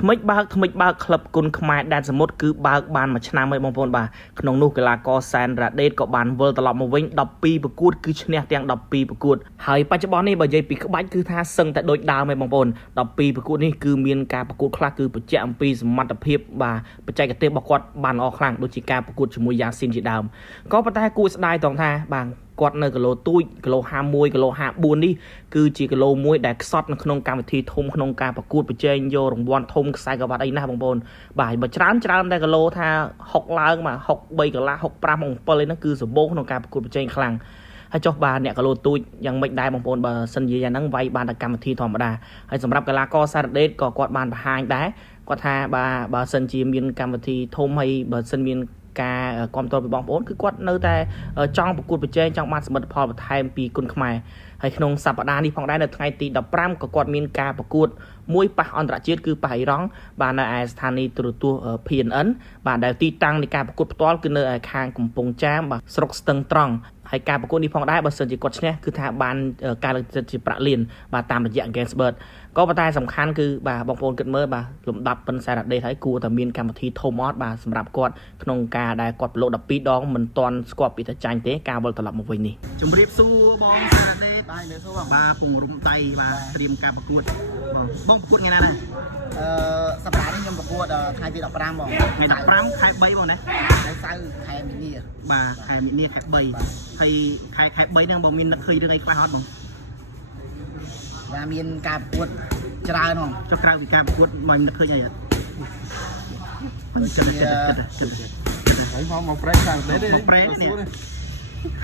ថ្មិចបើកក្លឹបគុណខ្មែរដែនសមុទ្រគឺបើកបានមួយឆ្នាំហើយបងប្អូនបាទក្នុងនោះកីឡាករសែនរ៉ាដេតក៏បានវិលត្រឡប់មកវិញ12ប្រកួតគឺឈ្នះទាំង12ប្រកួតហើយបច្ចុប្បន្ននេះបើនិយាយពីក្បាច់គឺថាសឹងតែដូចដើមឯងបងប្អូន12ប្រកួតនេះគឺមានការប្រកួតខ្លះគឺបញ្ជាក់អំពីសមត្ថភាពបាទបច្ចេកទេសរបស់គាត់បានល្អខ្លាំងដូចជាការប្រកួតជាមួយយ៉ាស៊ីនជាដើមក៏ប៉ុន្តែគួរស្ដាយត្រង់ថាបាទគាត់នៅគីឡូទូចគីឡូ51គីឡូ54នេះគឺជាគីឡូមួយដែលខ្សត់នៅក្នុងកម្មវិធីធំក្នុងការប្រកួតប្រជែងយករង្វាន់ធំខ្សែក្រវ៉ាត់អីណាស់បងប្អូនបាទបើច្រើនតែគីឡូថា60ឡើងបាទ63កន្លះ65 67ឯហ្នឹងគឺសម្បូរក្នុងការប្រកួតប្រជែងខ្លាំងហើយចុះបាទអ្នកគីឡូទូចយ៉ាងម៉េចដែរបងប្អូនបើសិនជាយ៉ាងហ្នឹងវាយបានតែកម្មវិធីធម្មតាហើយសម្រាប់កីឡាករសារ៉ាដេតក៏គាត់បានបង្ហាញដែរគាត់ថាបើសិនជាមានកម្មវិធីធំហើយបើសិនមានការគ្រប់គ្រងពីបងប្អូនគឺគាត់នៅតែចង់ប្រកួតប្រជែងចង់បានសមិទ្ធផលបន្ថែមពីគុណខ្មែរហើយក្នុងសប្តាហ៍នេះផងដែរនៅថ្ងៃទី15ក៏គាត់មានការប្រកួតមួយប៉ះអន្តរជាតិគឺប៉ះអ៊ីរ៉ង់បាទនៅឯស្ថានីយ៍ទូរទស្សន៍ PNN បាទដែលទីតាំងនៃការប្រកួតផ្ទាល់គឺនៅឯខាងកំពង់ចាមបាទស្រុកស្ទឹងត្រង់ហើយការប្រកួតនេះផងដែរបើសិនជាគាត់ឈ្នះគឺថាបានការលើកទឹកចិត្តជាប្រាក់លានបាទតាមរយៈ Gamesbird ក៏ប៉ុន្តែសំខាន់គឺបាទបងប្អូនគិតមើលបាទលំដាប់ប៉ុនសារ៉ាដេតហើយគួរតែមានកម្មវិធីធំអត់បាទសម្រាប់គាត់ក្នុងការដែលគាត់ប្រឡូក12ដងមិនទាន់ស្គាល់ពីតែចាញ់ទេការវិលត្រឡប់មកវិញនេះជំរាបសួរបងសារ៉ាដេតបាទជំរាបសួរបាទពងរុំដៃបាទត្រៀមការប្រកួតបងប្រកួតថ្ងៃណាដែរសប្តាហ៍នេះខ្ញុំប្រកួតថ្ងៃទី15បងថ្ងៃ15ខែ3បងណាថ្ងៃសៅរ៍ខែមីនាបាទខែមីនាខែ3ហើយខែ3ហ្នឹងបងមាននឹកឃើញរឿងអីខ្លះអត់បងបាទមានការប្រកួតច្រើនហ្មងចុះក្រៅពីការប្រកួតមកនឹកឃើញអីអត់ហើយមកប្រេកខាងនេះមកប្រេកនេះ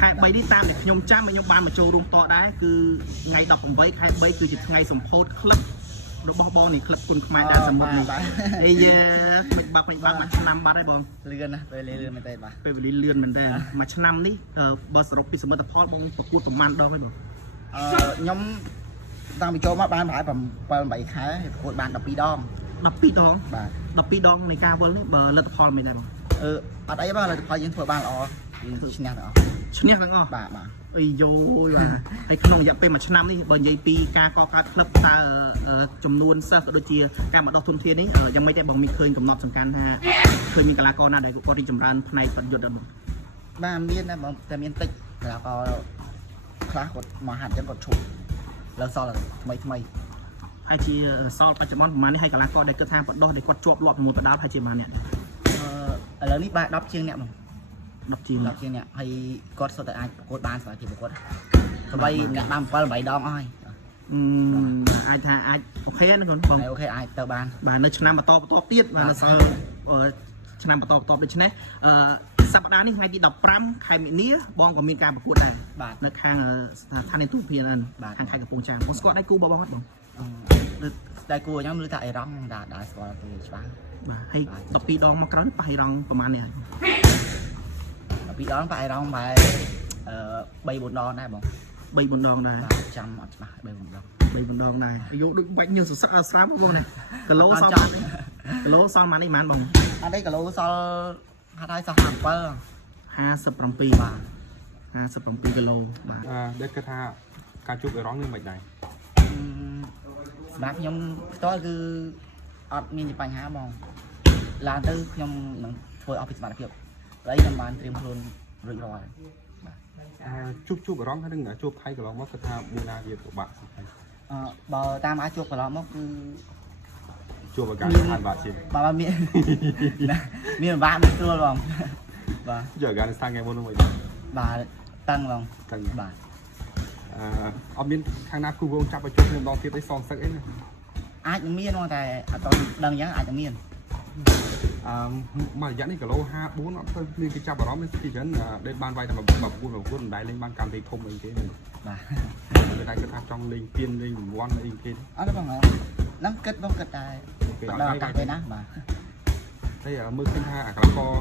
ខែ3នេះតាមដែលខ្ញុំចាំខ្ញុំបានមកចូលរួមតដែរគឺថ្ងៃ18ខែ3គឺជាថ្ងៃសម្ពោធក្លឹបរបស់បងនេះក្លឹបគុណខ្មែរដែនសមុទ្រនេះអីមិនបាក់មួយឆ្នាំបាត់ហើយបងលឿនណាពេលលឿនមែនទេបាទពេលវេលាលឿនមែនទេមួយឆ្នាំនេះបើសរុបពីសមិទ្ធផលបងប្រកួតប្រមាណដងហើយបងខ្ញុំតាំងពីចូលមកបានប្រហែល7 8ខែប្រកួតបាន12ដង12ដងបាទ12ដងនៃការវិលនេះបើលទ្ធផលមិនដែរបងអត់អីបងលទ្ធផលយើងធ្វើបានល្អយើងឈ្នះទាំងអស់បាទអីយោបាទហើយក្នុងរយៈពេលមួយឆ្នាំនេះបើនិយាយពីការកកើតក្លឹបតើចំនួនសិស្សក៏ដូចជាការមកដោះធនធាននេះយ៉ាងម៉េចដែរបងមានឃើញកំណត់សំខាន់ថាឃើញមានកីឡាករណាដែលគាត់រីកចម្រើនផ្នែកបរិយុទ្ធអត់បងបាទមានដែរបងតែមានតិចកីឡាករខ្លះគាត់មកហាត់ចឹងគាត់ឈប់ឡើងសល់ថ្មីហើយជាសល់បច្ចុប្បន្នប្រហែលនេះហើយកីឡាករដែលគិតថាបដោះដែលគាត់ជាប់លាប់មួយបដាល់ហើយជាប្រហែលអ្នកឥឡូវនេះបាទ10ជាងអ្នកបង10ជាងអ្នកហើយគាត់សុទ្ធតែអាចប្រកួតបានស្មើភាពប្រកួតសម្បីអ្នកបាន7 8ដងអស់ហើយអាចថាអាចអូខេណាបងអូខេអាចទៅបានបាទនៅឆ្នាំបន្តទៀតបាទនៅសល់ឆ្នាំបន្តដូច្នេះសប្តាហ៍នេះថ្ងៃទី15ខែមីនាបងក៏មានការប្រកួតដែរបាទនៅខាងស្ថានីយ៍ទូរទស្សន៍ PNN ខាងខេត្តកំពង់ចាមបងស្គាល់ដៃគូបងអត់បងដៃគូខ្ញុំឮថាអេរ៉ង់ដែរស្គាល់ពីច្បាស់បាទហើយ12ដងមកក្រោយនេះប៉ះអេរ៉ង់ប្រហែលនេះហើយ12ដងប៉ះអេរ៉ង់បែ3 4ដងដែរបង3 4ដងដែរចាំអត់ច្បាស់3 4ដងដែរយកដូចបាច់ញើសស្រាមបងណាគីឡូសល់ម៉ានេះប៉ុន្មានបងអត់ទេគីឡូសល់ហាត់ហើយសល់57បាទ57គីឡូបាទដែលគិតថាការជួបអេរ៉ង់នេះមិនដែរសម្រាប់ខ្ញុំផ្ទាល់គឺអត់មានបញ្ហាបងឡើងទៅខ្ញុំនឹងធ្វើអស់ពីសមត្ថភាពហើយខ្ញុំបានត្រៀមខ្លួនរួចរាល់ជួបអេរ៉ង់ហើយនឹងជួបថៃកន្លងមកគិតថាមានណាវាពិបាកបើតាមអាចជួបកន្លងមកគឺជួបអាការខានបាក់ជាងបាទមានបាក់មិនស្រួលបងបាទយកអាការស្ថានថ្ងៃមុននោះមិនបាទតឹងបងតឹងបាទអត់មានខាងណាគូវងចាប់ឲ្យជួបគ្នាម្ដងទៀតអីសងសឹកអីណាអាចនឹងមានបងតែអត់ដឹងអញ្ចឹងអាចនឹងមានមករយៈនេះគីឡូ54អត់ទៅមានគេចាប់អារម្មណ៍នេះពីច្រើនដែលបានវាយតែមក9មិនដែលលេងបានកម្មវិធីធំអីគេបាទគេតែគិតថាចង់លេងទៀនលេងរង្វាន់អីគេអត់ទេបងហ្នឹងគិតតែដល់កាត់ទេណាបាទហើយមើលឃើញថាអាកីឡាករ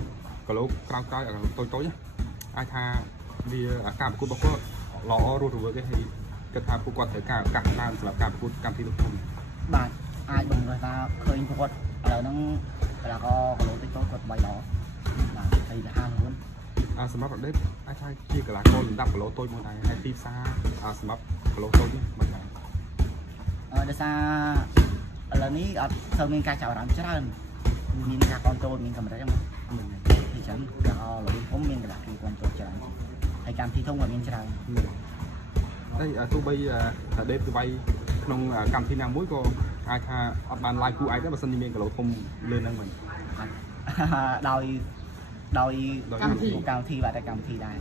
គីឡូក្រោយអាតូចអាចថាវាការប្រកួតរបស់គាត់ល្អរស់រវើកឯងហើយគិតថាពួកគាត់ត្រូវការឱកាសតាមសម្រាប់ការប្រកួតកម្មវិធីធំបាទអាចបងគាត់ថាឃើញពួកគាត់ឥឡូវហ្នឹងកីឡាករគីឡូតិចគាត់បាយល្អបាទហើយទៅហាខ្លួនសម្រាប់អដេតអាចថាជាកីឡាករលំដាប់គីឡូតូចមកដែរហើយទីផ្សារសម្រាប់គីឡូតូចនេះមិនដែរដោយសារ là ní ở sau mình ca chào đón chứ hơn mình ca con tôi mình cầm đấy không thì chẳng là lúc hôm mình là cái con tôi chờ hay cảm thi thông và mình chờ đây tu bây đêm tu bay nông cầm thi nam muối cô ai tha bàn lai cu ai đó mà sân đi miền cả lỗ không lên năng mình đòi cao thi và đại cảm thi đại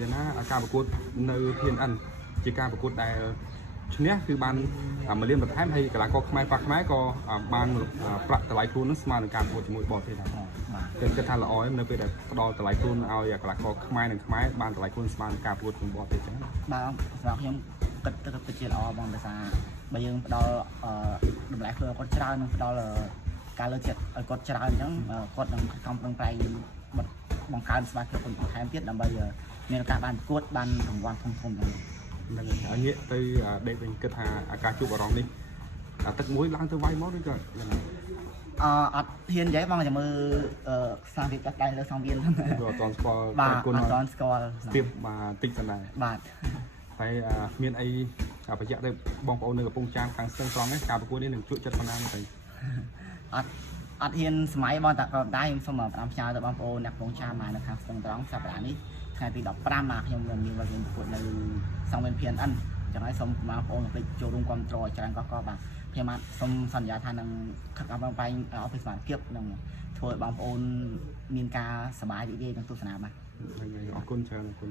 giờ nó cao một cột nơi thiên ăn chỉ cao một cột đại nhéคือบ้านมาเรียนแบบไทยให้กับก็ไม่ปักไม้ก็บ้านปรับแต่หลายคนนั้นสมาในการปวดจมูกบอดที่ไหนเป็นกระทานละอ้อยในเป็นแต่ดอแต่หลายคนเอาอย่างกับก็ไม้หนึ่งไม้บ้านแต่หลายคนสมาในการปวดจมูกบอดที่ไหนบ้านสำหรับยังกระเจี๊ยบอ้อบางภาษาบางยังดอหลายคนก็จะได้นึงดอการเลือกเจ็ดก็จะได้ยังก็ต้องทำตรงไปบางการสมาธิคนของไทยพิษนำไปเนี่ยการบ้านกวดบ้านของวันทงอย่างอันนี้ไปเด็กเป็นกระทาอาการจุกอารมณ์นี่ตักมุ้ยล้างตัวไว้มอด้วยกันอัดเทียนใหญ่บางจะมือสร้างติดตัดได้แล้วสองเวียนตอนสกอร์บาทตอนสกอร์เตรียมมาติดกันได้บาทไปเมียนไอประหยัดได้บองเอาเนื้อปงจางทางเส้นตรองนี่การประกวดนี่หนึ่งจุดจัดพนันไปอัดเทียนสมัยบอลตัดก็ได้สมัยน้ำชาแต่บางโอนักปงจางมานะครับเส้นตรองสัปดาห์นี้ใครตีดอกปรามมายังมีวันเป็นคนในสองเป็นเพียนอันจะให้สมมาโอนไปโจรุงความโจรจรันก็บางเพียงมาสมสัญญาทางนั้นขับกำลังไปเอาไปสมานเทียบนั่งช่วยบางโอนมีการสบายดีๆในตัวสนามมาขอบคุณเชิญคุณ